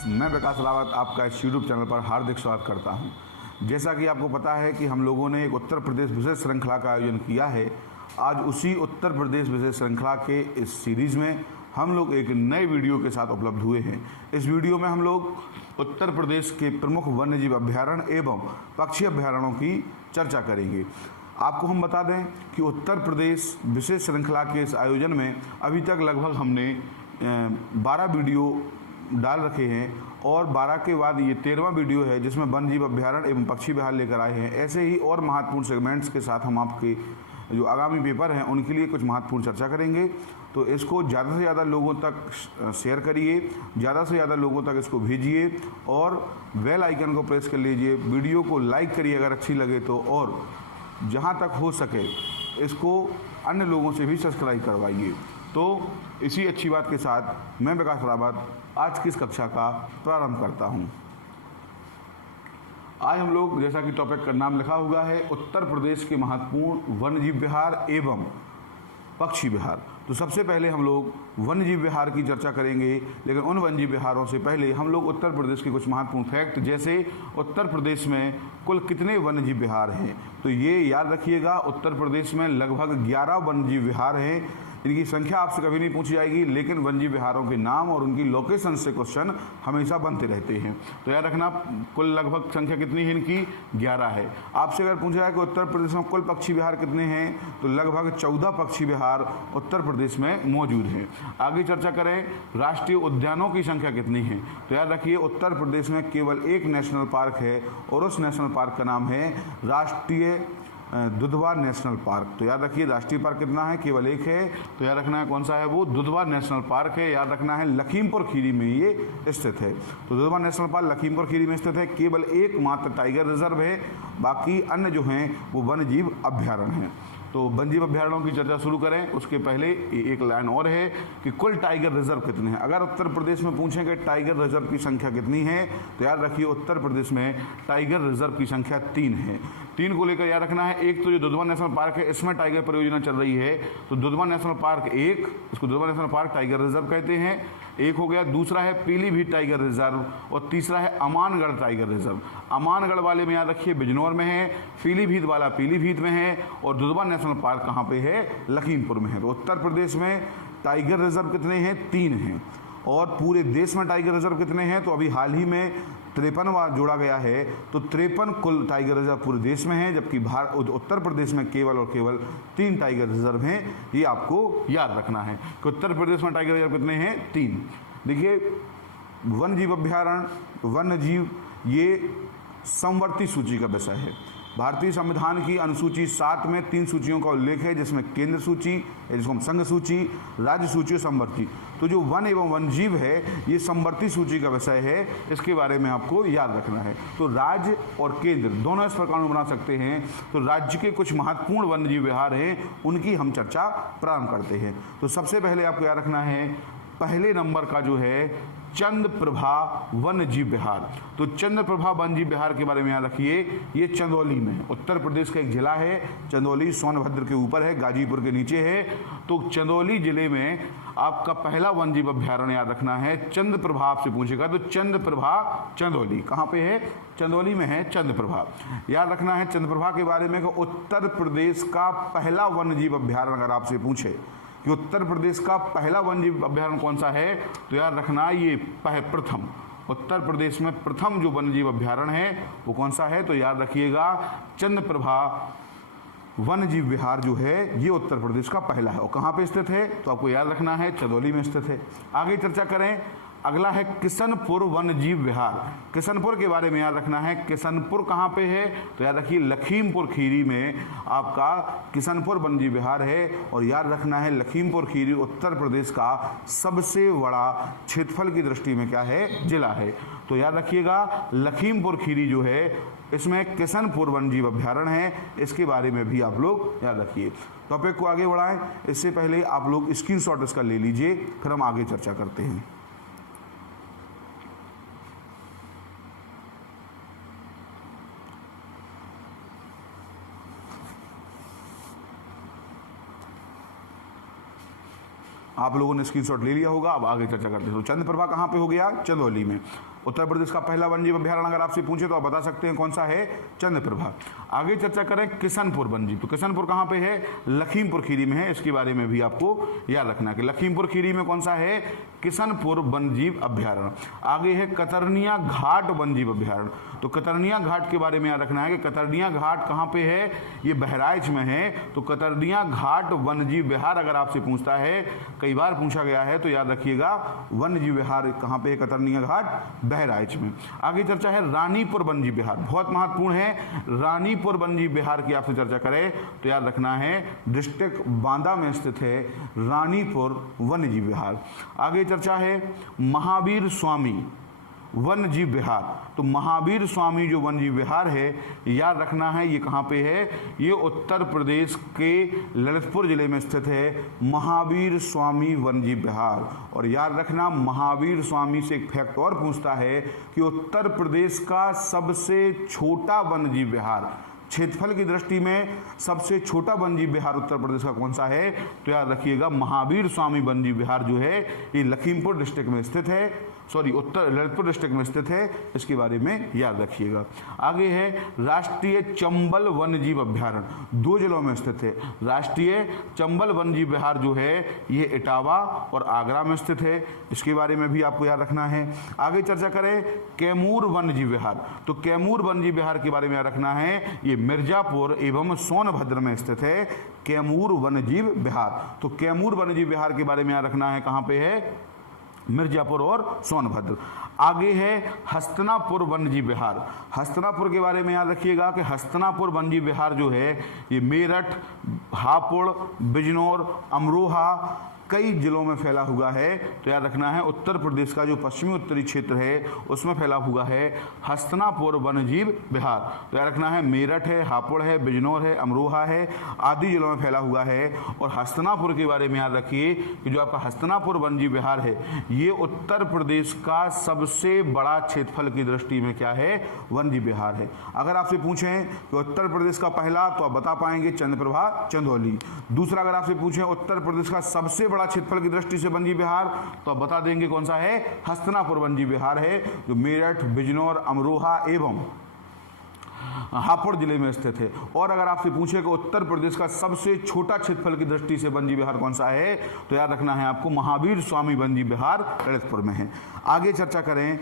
मैं विकास रावत आपका इस यूट्यूब चैनल पर हार्दिक स्वागत करता हूं। जैसा कि आपको पता है कि हम लोगों ने एक उत्तर प्रदेश विशेष श्रृंखला का आयोजन किया है। आज उसी उत्तर प्रदेश विशेष श्रृंखला के इस सीरीज़ में हम लोग एक नए वीडियो के साथ उपलब्ध हुए हैं। इस वीडियो में हम लोग उत्तर प्रदेश के प्रमुख वन्यजीव अभ्यारण्य एवं पक्षी अभ्यारण्यों की चर्चा करेंगे। आपको हम बता दें कि उत्तर प्रदेश विशेष श्रृंखला के इस आयोजन में अभी तक लगभग हमने 12 वीडियो डाल रखे हैं और 12 के बाद ये 13वां वीडियो है जिसमें वन्यजीव अभ्यारण्य एवं पक्षी विहार लेकर आए हैं। ऐसे ही और महत्वपूर्ण सेगमेंट्स के साथ हम आपके जो आगामी पेपर हैं उनके लिए कुछ महत्वपूर्ण चर्चा करेंगे। तो इसको ज़्यादा से ज़्यादा लोगों तक शेयर करिए, ज़्यादा से ज़्यादा लोगों तक इसको भेजिए और बेल आइकन को प्रेस कर लीजिए। वीडियो को लाइक करिए अगर अच्छी लगे तो, और जहाँ तक हो सके इसको अन्य लोगों से भी सब्सक्राइब करवाइए। तो इसी अच्छी बात के साथ मैं विकास रावत आज की इस कक्षा का प्रारंभ करता हूं। आज हम लोग, जैसा कि टॉपिक का नाम लिखा हुआ है, उत्तर प्रदेश के महत्वपूर्ण वन्यजीव विहार एवं पक्षी विहार। तो सबसे पहले हम लोग वन्यजीव विहार की चर्चा करेंगे, लेकिन उन वन्यजीव विहारों से पहले हम लोग उत्तर प्रदेश के कुछ महत्वपूर्ण फैक्ट, जैसे उत्तर प्रदेश में कुल कितने वन्यजीव विहार हैं, तो ये याद रखिएगा। उत्तर प्रदेश में लगभग 11 वन्यजीव विहार हैं। इनकी संख्या आपसे कभी नहीं पूछी जाएगी, लेकिन वन्यजीव विहारों के नाम और उनकी लोकेशन से क्वेश्चन हमेशा बनते रहते हैं। तो याद रखना, कुल लगभग संख्या कितनी है इनकी? 11 है। आपसे अगर पूछा जाए कि उत्तर प्रदेश में कुल पक्षी विहार कितने हैं, तो लगभग 14 पक्षी विहार उत्तर प्रदेश में मौजूद हैं। आगे चर्चा करें, राष्ट्रीय उद्यानों की संख्या कितनी है, तो याद रखिए उत्तर प्रदेश में केवल एक नेशनल पार्क है और उस नेशनल पार्क का नाम है राष्ट्रीय दुधवा नेशनल पार्क। तो याद रखिए राष्ट्रीय पार्क कितना है? केवल एक है। तो याद रखना है कौन सा है वो? दुधवा नेशनल पार्क है। याद रखना है लखीमपुर खीरी में ये स्थित है। तो दुधवा नेशनल पार्क लखीमपुर खीरी में स्थित है। केवल एकमात्र टाइगर रिजर्व है, बाकी अन्य जो हैं वो वन्यजीव अभ्यारण्य हैं। तो वन्यजीव अभ्यारण्यों की चर्चा शुरू करें उसके पहले एक लाइन और है कि कुल टाइगर रिजर्व कितने हैं। अगर उत्तर प्रदेश में पूछेंगे टाइगर रिजर्व की संख्या कितनी है, तो याद रखिए उत्तर प्रदेश में टाइगर रिजर्व की संख्या 3 है। 3 को लेकर याद रखना है। एक तो जो दुधवा नेशनल पार्क है इसमें टाइगर परियोजना चल रही है, तो दुधवा नेशनल पार्क 1, इसको Dudhwa national park tiger reserve कहते हैं, एक हो गया। दूसरा है पीलीभीत टाइगर रिजर्व और तीसरा है अमानगढ़ टाइगर रिजर्व। अमानगढ़ वाले में याद रखिए बिजनौर में है, पीलीभीत वाला पीलीभीत में है और दुधवा नेशनल पार्क कहाँ पे है? लखीमपुर में है। तो उत्तर प्रदेश में टाइगर रिजर्व कितने हैं? 3 हैं। और पूरे देश में टाइगर रिजर्व कितने हैं? तो अभी हाल ही में 53वां जोड़ा गया है, तो 53 कुल टाइगर रिजर्व पूरे देश में हैं, जबकि उत्तर प्रदेश में केवल और केवल 3 टाइगर रिजर्व हैं। ये आपको याद रखना है कि उत्तर प्रदेश में टाइगर रिजर्व कितने हैं? 3। देखिए वन्यजीव अभ्यारण्य, वन्यजीव ये समवर्ती सूची का विषय है। भारतीय संविधान की अनुसूची 7 में 3 सूचियों का उल्लेख है, जिसमें केंद्र सूची, जिसको हम संघ सूची, राज्य सूची और समवर्ती। तो जो वन एवं वन्यजीव है ये समवर्ती सूची का विषय है, इसके बारे में आपको याद रखना है। तो राज्य और केंद्र दोनों इस प्रकार बना सकते हैं। तो राज्य के कुछ महत्वपूर्ण वन्यजीव विहार हैं, उनकी हम चर्चा प्रारंभ करते हैं। तो सबसे पहले आपको याद रखना है, पहले नंबर का जो है चंद्रप्रभा वन्यजीव विहार। तो चंद्रप्रभा वन्यजीव विहार के बारे में याद रखिए, ये चंदौली में है। उत्तर प्रदेश का एक जिला है चंदौली, सोनभद्र के ऊपर है, गाजीपुर के नीचे है। तो चंदौली जिले में आपका पहला वन्यजीव अभ्यारण्य याद रखना है चंद्रप्रभा। आपसे पूछेगा तो चंद्रप्रभा चंदौली कहाँ पे है? चंदौली में है चंद्रप्रभा। याद रखना है चंद्रप्रभा के बारे में कि उत्तर प्रदेश का पहला वन्यजीव अभ्यारण्य अगर आपसे पूछे कि उत्तर प्रदेश का पहला वन्यजीव अभ्यारण्य कौन सा है, तो याद रखना ये प्रथम, उत्तर प्रदेश में प्रथम जो वन्यजीव अभ्यारण्य है वो कौन सा है, तो याद रखिएगा चंद्रप्रभा वन्यजीव विहार जो है ये उत्तर प्रदेश का पहला है। और कहाँ पे स्थित है, तो आपको याद रखना है चंदौली में स्थित है। आगे चर्चा करें, अगला है किशनपुर वन्यजीव विहार। किशनपुर के बारे में याद रखना है, किशनपुर कहाँ पे है, तो याद रखिए लखीमपुर खीरी में आपका किशनपुर वन्यजीव विहार है। और याद रखना है लखीमपुर खीरी उत्तर प्रदेश का सबसे बड़ा क्षेत्रफल की दृष्टि में क्या है? जिला है। तो याद रखिएगा लखीमपुर खीरी जो है इसमें किशनपुर वन्यजीव अभ्यारण्य है, इसके बारे में भी आप लोग याद रखिए। टॉपिक को आगे बढ़ाएं इससे पहले आप लोग स्क्रीनशॉट इसका ले लीजिए, फिर हम आगे चर्चा करते हैं। आप लोगों ने स्क्रीनशॉट ले लिया होगा, अब आगे चर्चा करते हैं। तो चंद्रप्रभा कहाँ पे हो गया? चंदौली में। उत्तर प्रदेश का पहला वन्यजीव अभ्यारण्य अगर आपसे पूछे तो आप बता सकते हैं कौन सा है, चंद्रप्रभा। आगे चर्चा करें किशनपुर वन्यजीव, तो किशनपुर कहाँ पे है, लखीमपुर खीरी में है। इसके बारे में भी आपको याद रखना है कि लखीमपुर खीरी में कौन सा है, किशनपुर वन्यजीव अभ्यारण्य। आगे है कतरनिया घाट वन्यजीव अभ्यारण्य, तो कतरनिया घाट के बारे में याद रखना है कि कतरनिया घाट कहाँ पे है, ये बहराइच में है। तो कतरनिया घाट वन्यजीव विहार अगर आपसे पूछता है, कई बार पूछा गया है, तो याद रखिएगा वन्यजीव विहार कहाँ पे है, कतरनिया घाट बहराइच में। आगे चर्चा है रानीपुर वन्यजीव विहार, बहुत महत्वपूर्ण है। रानीपुर वन्यजीव विहार की आपसे चर्चा करें तो याद रखना है डिस्ट्रिक्ट बांदा में स्थित है रानीपुर वन्यजीव विहार। आगे चर्चा है महावीर स्वामी वन्यजीव विहार, तो महावीर स्वामी जो वन्यजीव विहार है याद रखना है ये कहाँ पे है, ये उत्तर प्रदेश के ललितपुर जिले में स्थित है महावीर स्वामी वन्यजीव विहार। और याद रखना महावीर स्वामी से एक फैक्ट और पूछता है कि उत्तर प्रदेश का सबसे छोटा वन्यजीव विहार, क्षेत्रफल की दृष्टि में सबसे छोटा वन्यजीव विहार उत्तर प्रदेश का कौन सा है, तो याद रखिएगा महावीर स्वामी वन्यजीव विहार जो है ये लखीमपुर डिस्ट्रिक्ट में स्थित है, उत्तर ललितपुर डिस्ट्रिक्ट में स्थित है, इसके बारे में याद रखिएगा। आगे है राष्ट्रीय चंबल वन्यजीव अभ्यारण्य, 2 जिलों में स्थित है। राष्ट्रीय चंबल वन्यजीव विहार जो है ये इटावा और आगरा में स्थित है, इसके बारे में भी आपको याद रखना है। आगे चर्चा करें कैमूर वन्यजीव विहार, तो कैमूर वन्यजीव विहार के बारे में याद रखना है ये मिर्जापुर एवं सोनभद्र में स्थित है कैमूर वन्यजीव विहार। तो कैमूर वन्यजीव विहार के बारे में याद रखना है कहाँ पे है, मिर्जापुर और सोनभद्र। आगे है हस्तिनापुर वन्यजीव विहार, हस्तिनापुर के बारे में याद रखिएगा कि हस्तिनापुर वन्यजीव विहार जो है ये मेरठ, हापुड़, बिजनौर, अमरोहा कई जिलों में फैला हुआ है। तो याद रखना है उत्तर प्रदेश का जो पश्चिमी उत्तरी क्षेत्र है उसमें फैला हुआ है हस्तिनापुर वन्यजीव विहार। तो याद रखना है मेरठ है, हापुड़ है, बिजनौर है, अमरोहा है आदि जिलों में फैला हुआ है। और हस्तिनापुर के बारे में याद रखिए कि जो आपका हस्तिनापुर वन्यजीव विहार है ये उत्तर प्रदेश का सबसे बड़ा क्षेत्रफल की दृष्टि में क्या है, वन्यजीव विहार है। अगर आपसे पूछें कि उत्तर प्रदेश का पहला, तो आप बता पाएंगे चंद्रप्रभा चंदौली। दूसरा अगर आपसे पूछें उत्तर प्रदेश का सबसे बड़ा क्षेत्रफल की दृष्टि से वन्यजीव विहार, तो आप बता देंगे कौन सा है, हस्तिनापुर वन्यजीव विहार है जो मेरठ, बिजनौर, अमरोहा एवं हापुड़ जिले में स्थित है। और अगर आपसे पूछे कि उत्तर प्रदेश का सबसे छोटा क्षेत्रफल की दृष्टि से वन्यजीव विहार कौन सा है, तो याद रखना है आपको महावीर स्वामी वन्यजीव विहार ललितपुर में है। आगे चर्चा करें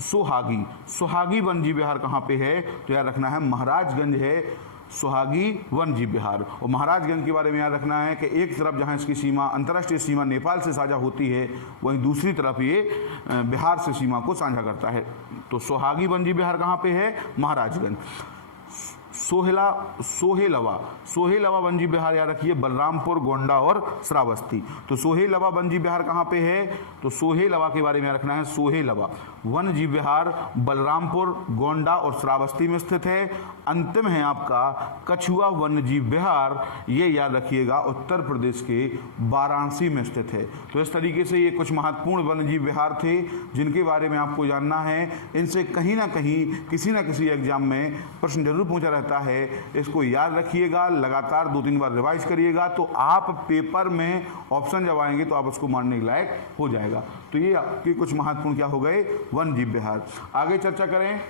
सोहागी वन्यजीव विहार कहाँ पे है, तो याद रखना है महाराजगंज है सोहागी वन्यजीव विहार। और महाराजगंज के बारे में याद रखना है कि एक तरफ जहां इसकी सीमा अंतर्राष्ट्रीय सीमा नेपाल से साझा होती है, वहीं दूसरी तरफ ये बिहार से सीमा को साझा करता है। तो सोहागी वन्यजीव विहार कहाँ पे है, महाराजगंज। सोहेलवा वन्यजीव विहार याद रखिए बलरामपुर, गोंडा और श्रावस्ती। तो सोहेलवा वन्यजीव विहार कहाँ पे है, तो सोहेलवा के बारे में याद रखना है सोहेलवा वन्यजीव विहार बलरामपुर, गोंडा और श्रावस्ती में स्थित है। अंतिम है आपका कछुआ वन्यजीव विहार, ये याद रखिएगा उत्तर प्रदेश के वाराणसी में स्थित है। तो इस तरीके से ये कुछ महत्वपूर्ण वन्यजीव विहार थे जिनके बारे में आपको जानना है। इनसे कहीं ना कहीं किसी न किसी एग्जाम में प्रश्न जरूर पूछा रहता है, इसको याद रखिएगा, लगातार 2-3 बार रिवाइज करिएगा तो आप पेपर में ऑप्शन जब आएंगे तो आप उसको मानने के लायक हो जाएगा। तो ये आपके कुछ महत्वपूर्ण क्या हो गए, वन्यजीव विहार। आगे चर्चा करें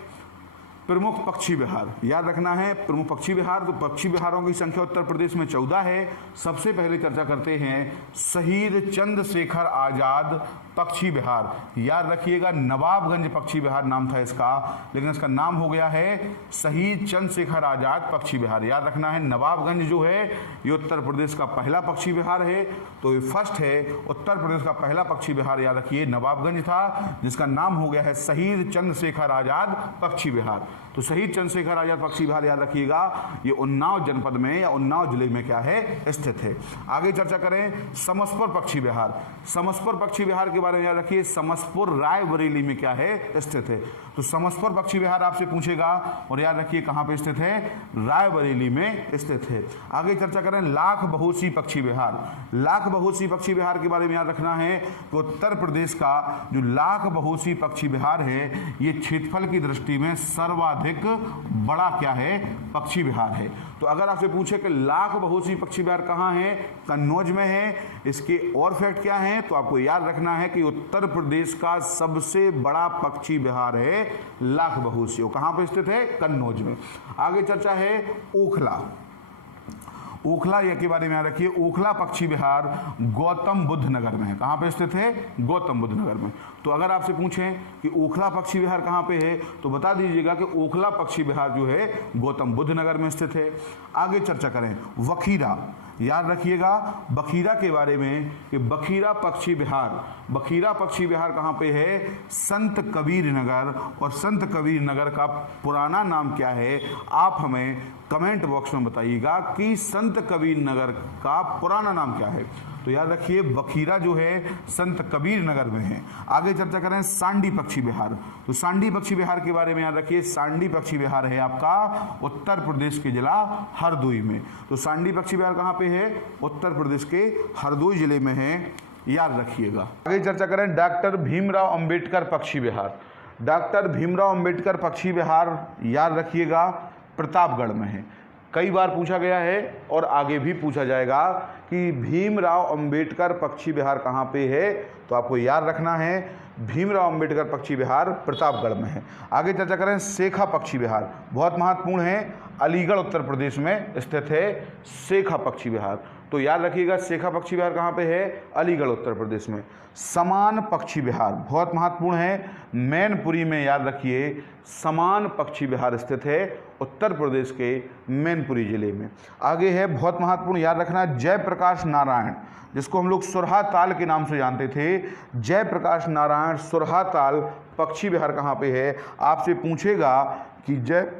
प्रमुख पक्षी विहार, याद रखना है प्रमुख पक्षी विहार। तो पक्षी विहारों की संख्या उत्तर प्रदेश में 14 है। सबसे पहले चर्चा करते हैं शहीद चंद्रशेखर आजाद पक्षी विहार, याद रखिएगा नवाबगंज पक्षी विहार नाम था इसका, लेकिन इसका नाम हो गया है शहीद चंद्रशेखर आजाद पक्षी विहार। याद रखना है नवाबगंज जो है ये उत्तर प्रदेश का पहला पक्षी विहार है। तो ये फर्स्ट है, उत्तर प्रदेश का पहला पक्षी विहार याद रखिए नवाबगंज था, जिसका नाम हो गया है शहीद चंद्रशेखर आजाद पक्षी विहार। तो शहीद चंद्रशेखर आजाद पक्षी विहार याद रखिएगा ये उन्नाव जनपद में या उन्नाव जिले में क्या है, स्थित है। आगे चर्चा करें समसपुर पक्षी विहार। समसपुर पक्षी विहार के बारे में याद रखिए समसपुर रायबरेली में क्या है, स्थित है। तो समसपुर पक्षी विहार आपसे पूछेगा और याद रखिए कहाँ पे स्थित है, रायबरेली में स्थित है। आगे चर्चा करें लाख बहोसी पक्षी विहार। लाख बहोसी पक्षी विहार के बारे में याद रखना है कि उत्तर प्रदेश का जो लाख बहोसी पक्षी विहार है ये क्षेत्रफल की दृष्टि में सर्वाधिक बड़ा क्या है, पक्षी विहार है। तो अगर आपसे पूछे कि लाख बहुशी पक्षी विहार कहाँ है, कन्नौज में है, इसके और फैक्ट क्या हैं, तो आपको याद रखना है कि उत्तर प्रदेश का सबसे बड़ा पक्षी विहार है लाख बहुशी। वो कहाँ पर स्थित है, कन्नौज में। आगे चर्चा है ओखला। ओखला ये के बारे में याद रखिए, ओखला पक्षी विहार गौतम बुद्ध नगर में है। कहाँ पे स्थित है, गौतम बुद्ध नगर में। तो अगर आपसे पूछें कि ओखला पक्षी विहार कहाँ पे है, तो बता दीजिएगा कि ओखला पक्षी विहार जो है गौतम बुद्ध नगर में स्थित है। आगे चर्चा करें बखीरा। याद रखिएगा बखीरा के बारे में कि बखीरा पक्षी विहार कहाँ पे है, संत कबीर नगर। और संत कबीर नगर का पुराना नाम क्या है, आप हमें कमेंट बॉक्स में बताइएगा कि संत कबीर नगर का पुराना नाम क्या है। तो याद रखिए बखीरा जो है संत कबीर नगर में है। आगे चर्चा करें सांडी पक्षी विहार। तो सांडी पक्षी विहार के बारे में याद रखिए, सांडी पक्षी विहार है आपका उत्तर प्रदेश के जिला हरदोई में। तो सांडी पक्षी विहार कहाँ पे है, उत्तर प्रदेश के हरदोई जिले में है, याद रखिएगा। आगे चर्चा करें डॉक्टर भीमराव अंबेडकर पक्षी विहार। डॉक्टर भीमराव अंबेडकर पक्षी विहार याद रखिएगा प्रतापगढ़ में है। कई बार पूछा गया है और आगे भी पूछा जाएगा कि भीमराव अंबेडकर पक्षी विहार कहाँ पे है, तो आपको याद रखना है भीमराव अंबेडकर पक्षी विहार प्रतापगढ़ में है। आगे चर्चा करें सेखा पक्षी विहार, बहुत महत्वपूर्ण है, अलीगढ़ उत्तर प्रदेश में स्थित है सेखा पक्षी विहार। तो याद रखिएगा सेखा पक्षी विहार कहाँ पे है, अलीगढ़ उत्तर प्रदेश में। समान पक्षी विहार बहुत महत्वपूर्ण है, मैनपुरी में याद रखिए समान पक्षी विहार स्थित है उत्तर प्रदेश के मैनपुरी जिले में। आगे है बहुत महत्वपूर्ण, याद रखना जयप्रकाश नारायण, जिसको हम लोग सुरहा ताल के नाम से जानते थे। जयप्रकाश नारायण सुरहा ताल पक्षी विहार कहाँ पे है, आपसे पूछेगा कि जय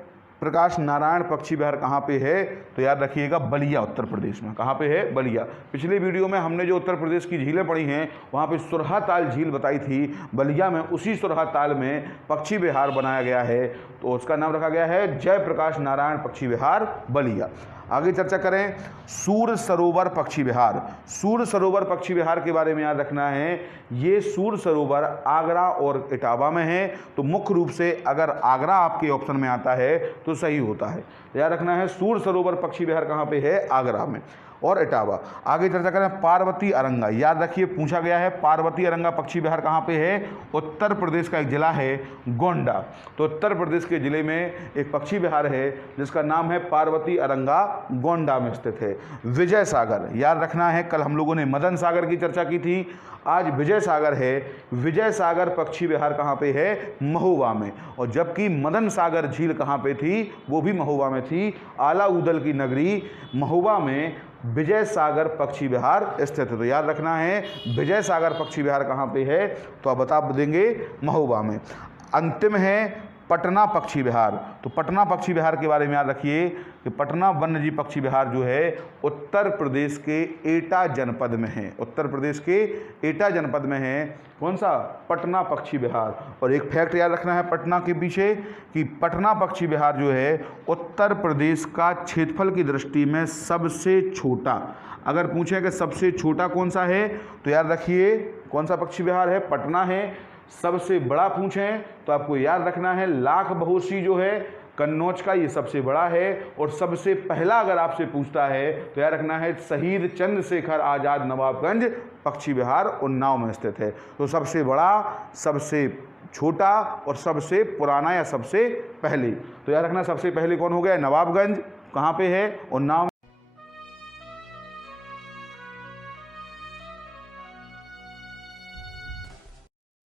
प्रकाश नारायण पक्षी विहार कहाँ पे है, तो याद रखिएगा बलिया उत्तर प्रदेश में। कहाँ पे है, बलिया। पिछले वीडियो में हमने जो उत्तर प्रदेश की झीलें पढ़ी हैं वहाँ पे सुरहा ताल झील बताई थी, बलिया में उसी सुरहा ताल में पक्षी विहार बनाया गया है, तो उसका नाम रखा गया है जयप्रकाश नारायण पक्षी विहार बलिया। आगे चर्चा करें सूर सरोवर पक्षी विहार। सूर सरोवर पक्षी विहार के बारे में याद रखना है, ये सूर सरोवर आगरा और इटावा में है। तो मुख्य रूप से अगर आगरा आपके ऑप्शन में आता है तो सही होता है। याद रखना है सूर सरोवर पक्षी विहार कहाँ पे है, आगरा में और इटावा। आगे चर्चा करें पार्वती अरंगा। याद रखिए पूछा गया है पार्वती अरंगा पक्षी विहार कहाँ पे है, उत्तर प्रदेश का एक जिला है गोंडा। तो उत्तर प्रदेश के जिले में एक पक्षी विहार है जिसका नाम है पार्वती अरंगा, गोंडा में स्थित है। विजय सागर, याद रखना है कल हम लोगों ने मदन सागर की चर्चा की थी, आज विजय सागर है। विजय सागर पक्षी विहार कहाँ पे है, महोबा में। और जबकि मदन सागर झील कहाँ पे थी, वो भी महोबा में थी। आला उदल की नगरी महोबा में विजय सागर पक्षी विहार स्थित है। तो याद रखना है विजय सागर पक्षी विहार कहाँ पे है, तो आप बता देंगे महोबा में। अंतिम है पटना पक्षी विहार। तो पटना पक्षी विहार के बारे में याद रखिए कि पटना वन्यजीव पक्षी विहार जो है उत्तर प्रदेश के एटा जनपद में है। उत्तर प्रदेश के एटा जनपद में है कौन सा, पटना पक्षी विहार। और एक फैक्ट याद रखना है पटना के पीछे कि पटना पक्षी विहार जो है उत्तर प्रदेश का क्षेत्रफल की दृष्टि में सबसे छोटा। अगर पूछें कि सबसे छोटा कौन सा है, तो याद रखिए कौन सा पक्षी विहार है, पटना है। सबसे बड़ा पूछें तो आपको याद रखना है लाख बहुशी जो है कन्नौज का, ये सबसे बड़ा है। और सबसे पहला अगर आपसे पूछता है तो याद रखना है शहीद चंद्रशेखर आज़ाद नवाबगंज पक्षी विहार उन्नाव में स्थित है। तो सबसे बड़ा, सबसे छोटा और सबसे पुराना या सबसे पहले, तो याद रखना सबसे पहले कौन हो गया, नवाबगंज कहाँ पे है, उन्नाव।